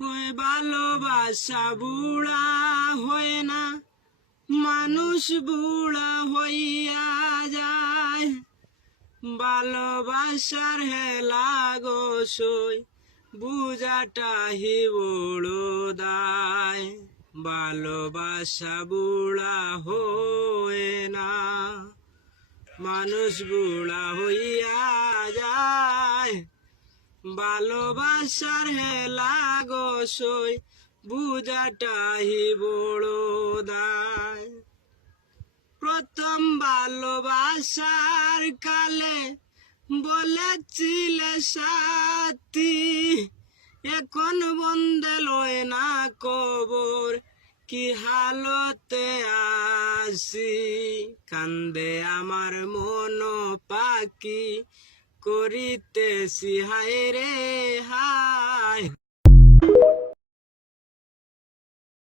হয় ভালোবাসা বুড়া হয় না, মানুষ বুড়া হইয়া যায়। ভালোবাসার হেলা গোসই বুঝাটাহি বড় দায়। ভালোবাসা বুড়া হয় না, মানুষ বুড়া হইয়া যায়। ভালোবাসার হেলা গোসই বুঝাটাহি বড় দায়। প্রথম ভালোবাসার কালে বলেছিলে সাথী, এখন বন্দে লয় না কবর, কি হালতে আসি। কান্দে আমার মন পাখি, করিতেছি হায় রে হায়।